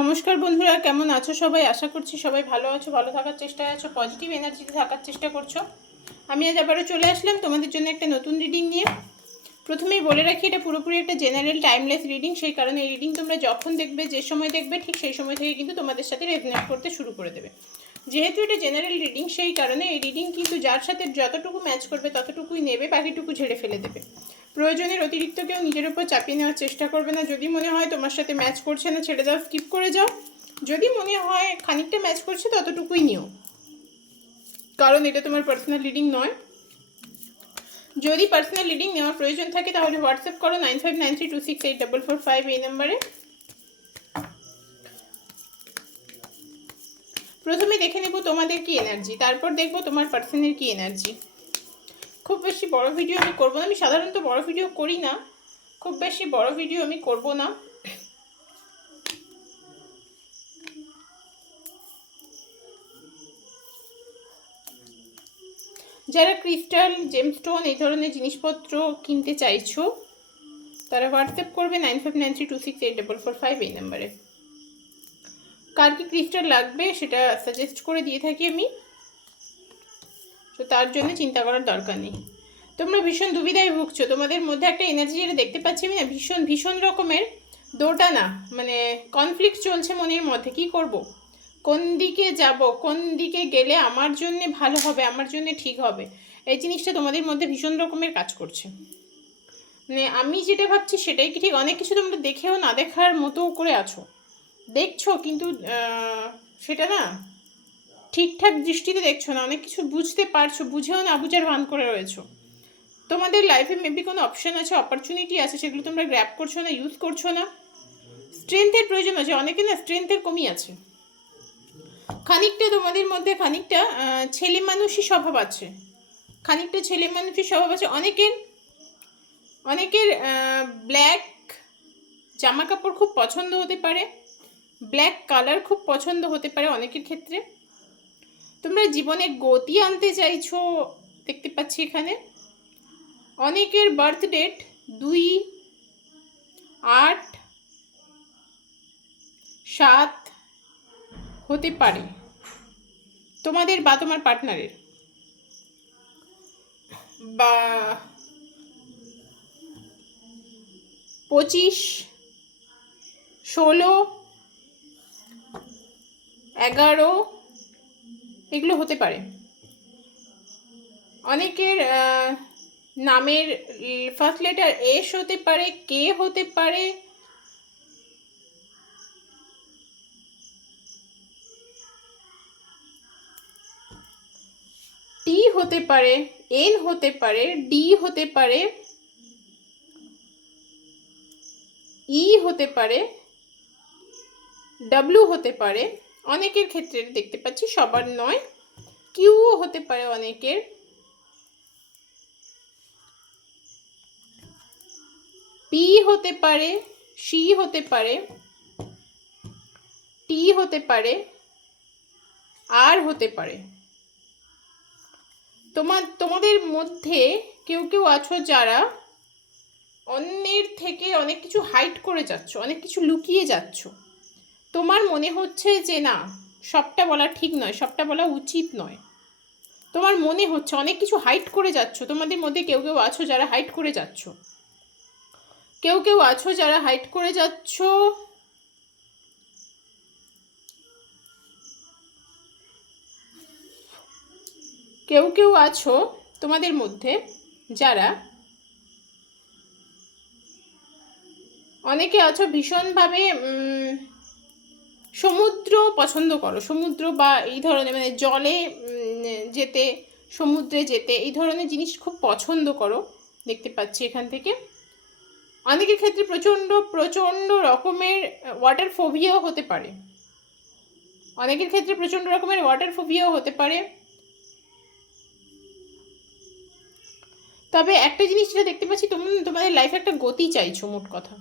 নমস্কার বন্ধুরা, কেমন আছো সবাই? আশা করছি সবাই ভালো আছো, ভালো থাকার চেষ্টায় আছো পজিটিভ এনার্জিতে থাকার চেষ্টা করছ। আমি আজ আবারও চলে আসলাম তোমাদের জন্য একটা নতুন রিডিং নিয়ে। প্রথমেই বলে রাখি, এটা পুরোপুরি একটা জেনারেল টাইমলেস রিডিং সেই কারণে এই রিডিং তোমরা যখন দেখবে, যে সময় দেখবে, ঠিক সেই সময় থেকে কিন্তু তোমাদের সাথে রেজনেট করতে শুরু করে দেবে। যেহেতু এটা জেনারেল রিডিং সেই কারণে এই রিডিং কিন্তু যার সাথে যতটুকু ম্যাচ করবে, ততটুকুই নেবে, বাকিটুকু ঝেড়ে ফেলে দেবে। প্রয়োজনের অতিরিক্ত কেউ নিজের উপর চাপিয়ে নেওয়ার চেষ্টা করবে না। যদি মনে হয় তোমার সাথে ম্যাচ করছে না, ছেড়ে দাও স্কিপ করে যাও। যদি মনে হয় খানিকটা ম্যাচ করছে, ততটুকুই নিও। কারণ এটা তোমার পার্সোনাল রিডিং নয়। যদি পার্সোনাল রিডিং নেওয়ার প্রয়োজন থাকে, তাহলে হোয়াটসঅ্যাপ করো nine five nine three two six eight double four five এই নাম্বারে প্রথমে দেখে নেব তোমাদের কি এনার্জি তারপর দেখব তোমার পার্সনের কি এনার্জি খুব বেশি বড় ভিডিও আমি করব না। আমি সাধারণত বড় ভিডিও করি না। খুব বেশি বড় ভিডিও আমি করব না। যারা ক্রিস্টাল জেমস্টোন এই ধরনের জিনিসপত্র কিনতে চাইছো, তারা হোয়াটসঅ্যাপ করবে nine five nine three two six eight double four five এই নাম্বারে কার কি ক্রিস্টাল লাগবে সেটা সাজেস্ট করে দিয়ে থাকি আমি। তো তার জন্য চিন্তা করার দরকার নেই। তোমরা ভীষণ দুবিধায় ভুগছো। তোমাদের মধ্যে একটা এনার্জি যেটা দেখতে পাচ্ছি আমি না, ভীষণ ভীষণ রকমের দোটানা মানে কনফ্লিক্ট চলছে মনের মধ্যে। কি করব। কোন দিকে যাব? কোন দিকে গেলে আমার জন্য ভালো হবে, আমার জন্য ঠিক হবে? এই জিনিসটা তোমাদের মধ্যে ভীষণ রকমের কাজ করছে। মানে আমি যেটা ভাবছি সেটাই কি ঠিক? অনেক কিছু তোমরা দেখেও না দেখার মতো করে আছো। দেখছ, কিন্তু সেটা না ঠিকঠাক দৃষ্টিতে দেখছ না, অনেক কিছু বুঝতে পারছ, বুঝেও না, বুঝার ভান করে রয়েছো। তোমাদের লাইফে মেবি কোনো অপশান আছে অপরচুনিটি আছে সেগুলো তোমরা গ্র্যাপ করছ না ইউজ করছ না? স্ট্রেংথের প্রয়োজন আছে, অনেকে না স্ট্রেংথের কমই আছে। খানিকটা তোমাদের মধ্যে খানিকটা ছেলে মানুষই স্বভাব আছে। খানিকটা ছেলে মানুষই স্বভাব আছে, অনেকের অনেকের ব্ল্যাক জামা কাপড় খুব পছন্দ হতে পারে ব্ল্যাক কালার খুব পছন্দ হতে পারে অনেকের ক্ষেত্রে। তোমরা জীবনে গতি আনতে চাইছো? দেখতে পাচ্ছি এখানে। অনেকের বার্থ ডেট দুই আট সাত হতে পারে। তোমাদের বা তোমার পার্টনারের। বা পঁচিশ, ষোলো, এগারো এগুলো হতে পারে। অনেকের নামের ফার্স্ট লেটার এস হতে পারে কে হতে পারে। টি হতে পারে এন হতে পারে ডি হতে পারে ই হতে পারে ডাব্লু হতে পারে। অনেকের ক্ষেত্রে দেখতে পাচ্ছি সবার নয়, কিউও হতে পারে অনেকের। পি হতে পারে, সি হতে পারে, টি হতে পারে, আর হতে পারে। তোমার তোমাদের মধ্যে কেউ কেউ আছো যারা অন্যের থেকে অনেক কিছু হাইট করে যাচ্ছ, অনেক কিছু লুকিয়ে যাচ্ছ। তোমার মনে হচ্ছে যে না, সবটা বলা ঠিক নয়, সবটা বলা উচিত নয়। তোমার মনে হচ্ছে, অনেক কিছু হাইট করে যাচ্ছ, তোমাদের মধ্যে কেউ কেউ আছো যারা হাইট করে যাচ্ছ। কেউ কেউ আছো যারা হাইট করে যাচ্ছ। কেউ কেউ আছো তোমাদের মধ্যে যারা অনেকে আছো ভীষণভাবে সমুদ্র পছন্দ করো। সমুদ্র বা এই ধরনের মানে জলে যেতে, সমুদ্রে যেতে, এই ধরনের জিনিস খুব পছন্দ করো। দেখতে পাচ্ছি এখান থেকে। অনেকের ক্ষেত্রে প্রচণ্ড প্রচণ্ড রকমের ওয়াটার ফোবিয়াও হতে পারে। অনেকের ক্ষেত্রে প্রচণ্ড রকমের ওয়াটার ফোবিয়াও হতে পারে। তবে একটা জিনিস যেটা দেখতে পাচ্ছি তোমরা তোমাদের লাইফে একটা গতি চাইছো মোট কথা।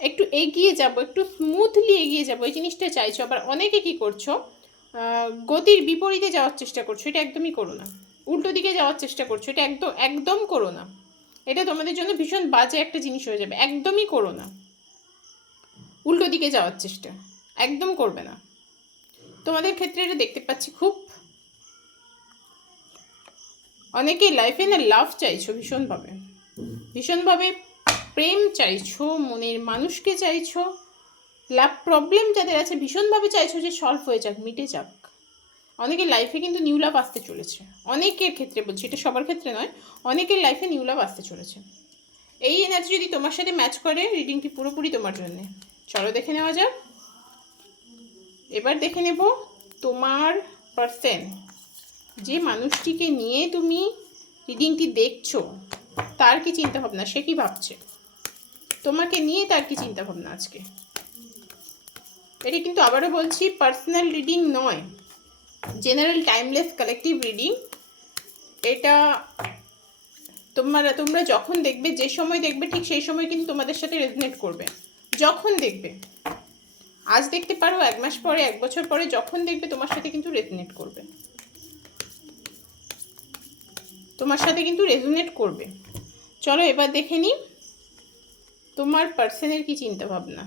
একটু এগিয়ে যাব, একটু স্মুথলি এগিয়ে যাব, এই জিনিসটা চাইছো। আবার অনেকে কি করছ? গতির বিপরীতে যাওয়ার চেষ্টা করছ, এটা একদমই করো না। উল্টো দিকে যাওয়ার চেষ্টা করছ, এটা একদম একদম করো না। এটা তোমাদের জন্য ভীষণ বাজে একটা জিনিস হয়ে যাবে, একদমই করো না। উল্টো দিকে যাওয়ার চেষ্টা, একদম করবে না। তোমাদের ক্ষেত্রে এটা দেখতে পাচ্ছি খুব। অনেকেই লাইফে না লাভ চাইছো ভীষণভাবে। ভীষণভাবে প্রেম চাইছো, মনের মানুষকে চাইছো, লাভ প্রবলেম যাদের আছে ভীষণভাবে চাইছো যে সলভ হয়ে যাক, মিটে যাক। অনেকের লাইফে কিন্তু নিউ লাভ আসতে চলেছে। অনেকের ক্ষেত্রে বলছি, এটা সবার ক্ষেত্রে নয়, অনেকের লাইফে নিউ লাভ আসতে চলেছে। এই এনার্জি যদি তোমার সাথে ম্যাচ করে রিডিংটি পুরোপুরি তোমার জন্যে? চলো দেখে নেওয়া যাক। এবার দেখে নেব তোমার পার্সেন যে মানুষটিকে নিয়ে তুমি রিডিংটি দেখছ, তার কি চিন্তা ভাবনা সে কি ভাবছে? তোমাকে নিয়ে তার কি চিন্তা ভাবনা আজকে? এটা কিন্তু আবারও বলছি পার্সোনাল রিডিং নয় জেনারেল টাইমলেস কালেকটিভ রিডিং এটা তোমরা তোমরা যখন দেখবে, যে সময় দেখবে, ঠিক সেই সময় কিন্তু তোমাদের সাথে রেজনেট করবে। যখন দেখবে, আজ দেখতে পারো, এক মাস পরে, এক বছর পরে, যখন দেখবে তোমার সাথে কিন্তু রেজনেট করবে। তোমার সাথে কিন্তু রেজনেট করবে। চলো এবার দেখে নিই। তোমার পার্সনের কি চিন্তা ভাবনা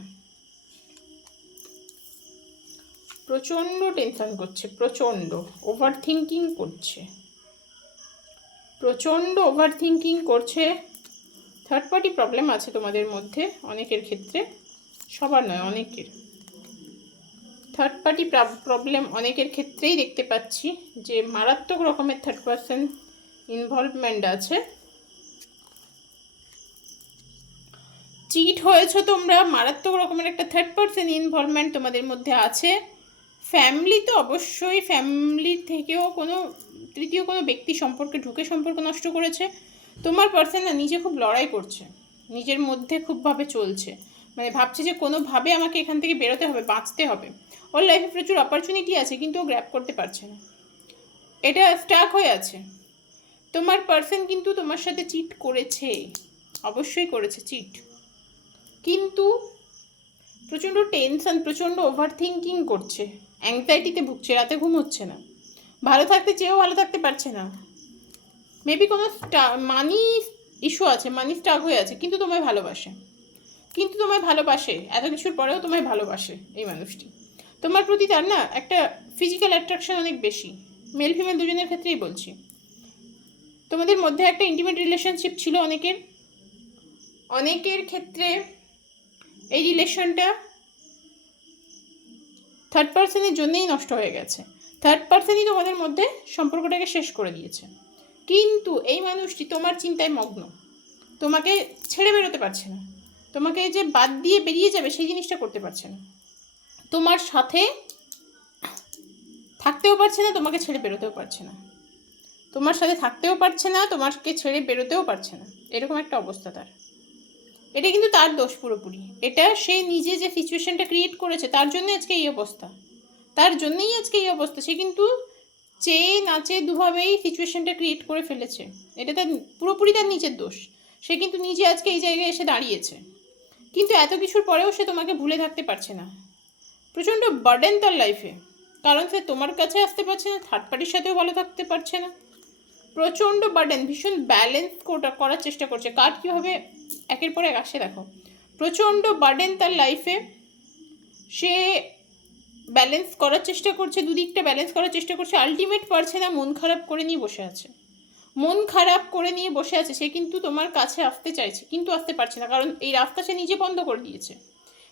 প্রচণ্ড টেনশন করছে, প্রচণ্ড ওভার থিঙ্কিং করছে। প্রচণ্ড ওভার থিঙ্কিং করছে। থার্ড পার্টি প্রবলেম আছে তোমাদের মধ্যে, অনেকের ক্ষেত্রে, সবার নয়, অনেকের। থার্ড পার্টি প্রবলেম অনেকের ক্ষেত্রেই দেখতে পাচ্ছি যে মারাত্মক রকমের থার্ড পার্সন ইনভলভমেন্ট আছে। চিট হয়েছো তোমরা, মারাত্মক রকমের একটা থার্ড পার্সন ইনভলভমেন্ট তোমাদের মধ্যে আছে। ফ্যামিলি তো অবশ্যই ফ্যামিলির থেকেও কোনো, তৃতীয় কোনো ব্যক্তি সম্পর্কে ঢুকে সম্পর্ক নষ্ট করেছে। তোমার পার্সন না নিজে খুব লড়াই করছে, নিজের মধ্যে খুবভাবে চলছে। মানে ভাবছে যে কোনোভাবে আমাকে এখান থেকে বেরোতে হবে, বাঁচতে হবে। ওর লাইফে প্রচুর অপরচুনিটি আছে, কিন্তু ও গ্র্যাপ করতে পারছে না। এটা স্টাক হয়ে আছে। তোমার পার্সন কিন্তু তোমার সাথে চিট করেছে। অবশ্যই করেছে চিট কিন্তু প্রচণ্ড টেনশন প্রচণ্ড ওভার থিঙ্কিং করছে। অ্যাংজাইটিতে ভুগছে, রাতে ঘুম হচ্ছে না। ভালো থাকতে চেয়েও ভালো থাকতে পারছে না। মেবি কোনো মানি ইস্যু আছে মানি স্টাক হয়ে আছে, কিন্তু তোমায় ভালোবাসে। কিন্তু তোমায় ভালোবাসে, এত কিছুর পরেও তোমায় ভালোবাসে এই মানুষটি। তোমার প্রতি তার না একটা ফিজিক্যাল অ্যাট্রাকশন অনেক বেশি। মেল ফিমেল দুজনের ক্ষেত্রেই বলছি। তোমাদের মধ্যে একটা ইন্টিমেট রিলেশনশিপ ছিল অনেকের। অনেকের ক্ষেত্রে এই রিলেশনটা থার্ড পার্সনের জন্যেই নষ্ট হয়ে গেছে। থার্ড পার্সনই তোমাদের মধ্যে সম্পর্কটাকে শেষ করে দিয়েছে। কিন্তু এই মানুষটি তোমার চিন্তায় মগ্ন। তোমাকে ছেড়ে বেরোতে পারছে না। তোমাকে যে বাদ দিয়ে বেরিয়ে যাবে সেই জিনিসটা করতে পারছে না। তোমার সাথে থাকতেও পারছে না, তোমাকে ছেড়ে বেরোতেও পারছে না। তোমার সাথে থাকতেও পারছে না, তোমাকে ছেড়ে বেরোতেও পারছে না। এরকম একটা অবস্থা তার। এটা কিন্তু তার দোষ পুরোপুরি। এটা সে নিজে যে সিচুয়েশনটা ক্রিয়েট করেছে, তার জন্য আজকে এই অবস্থা। তার জন্যই আজকে এই অবস্থা। সে কিন্তু চেয়ে নাচে দুভাবেই সিচুয়েশনটা ক্রিয়েট করে ফেলেছে। এটা তার পুরোপুরি তার নিজের দোষ। সে কিন্তু নিজে আজকে এই জায়গায় এসে দাঁড়িয়েছে। কিন্তু এত কিছুর পরেও সে তোমাকে ভুলে থাকতে পারছে না। প্রচণ্ড বার্ডেন তার লাইফে কারণ সে তোমার কাছে আসতে পারছে না থার্ড পার্টির সাথেও ভালো থাকতে পারছে না। প্রচণ্ড বার্ডেন ভীষণ ব্যালেন্স করার চেষ্টা করছে। কার কীভাবে একের পর এক আসে, দেখো। প্রচণ্ড বার্ডেন তার লাইফে সে ব্যালেন্স করার চেষ্টা করছে, দুদিকটা ব্যালেন্স করার চেষ্টা করছে আলটিমেট পারছে না, মন খারাপ করে নিয়ে বসে আছে। মন খারাপ করে নিয়ে বসে আছে, সে কিন্তু তোমার কাছে আসতে চাইছে, কিন্তু আসতে পারছে না, কারণ এই রাস্তা সে নিজে বন্ধ করে দিয়েছে।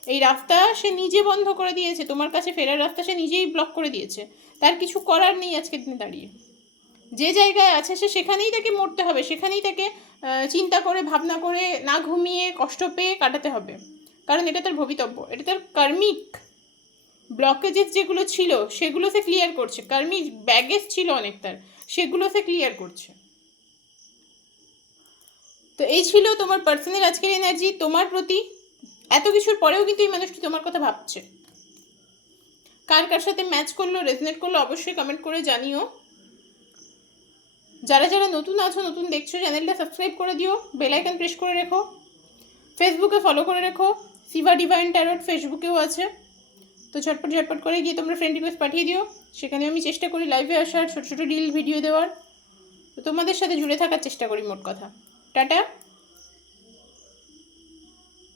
এই রাস্তা সে নিজে বন্ধ করে দিয়েছে, তোমার কাছে ফেরার রাস্তা সে নিজেই ব্লক করে দিয়েছে। তার কিছু করার নেই আজকের দিনে দাঁড়িয়ে। যে জায়গায় আছে সে সেখানেই তাকে মরতে হবে, সেখানেই তাকে চিন্তা করে, ভাবনা করে না ঘুমিয়ে কষ্ট পেয়ে কাটাতে হবে। কারণ এটা তার ভবিতব্য, এটা তার কার্মিক ব্লকেজেস যেগুলো ছিল, সেগুলো সে ক্লিয়ার করছে। কার্মিক ব্যাগেজ ছিল অনেক তার, সেগুলো সে ক্লিয়ার করছে। তো এই ছিল তোমার পার্সোনাল আজকের এনার্জি তোমার প্রতি এত কিছুর পরেও কিন্তু এই মানুষটি তোমার কথা ভাবছে। কার কার সাথে ম্যাচ করল রেজনেট করল, অবশ্যই কমেন্ট করে জানিও। যারা যারা নতুন আছো, নতুন দেখছ চ্যানেলটা সাবস্ক্রাইব করে দিও বেলাইকন প্রেস করে রেখো ফেসবুকে ফলো করে রেখো সিভা ডিভাইন ট্যারট ফেসবুকেও আছে। তো ঝটপট ঝটপট করে গিয়ে তোমরা ফ্রেন্ড রিকোয়েস্ট পাঠিয়ে দিও। সেখানে আমি চেষ্টা করি লাইভে আসার, ছোটো ছোটো রিল ভিডিও দেওয়ার। তো তোমাদের সাথে জুড়ে থাকার চেষ্টা করি মোট কথা। টাটা।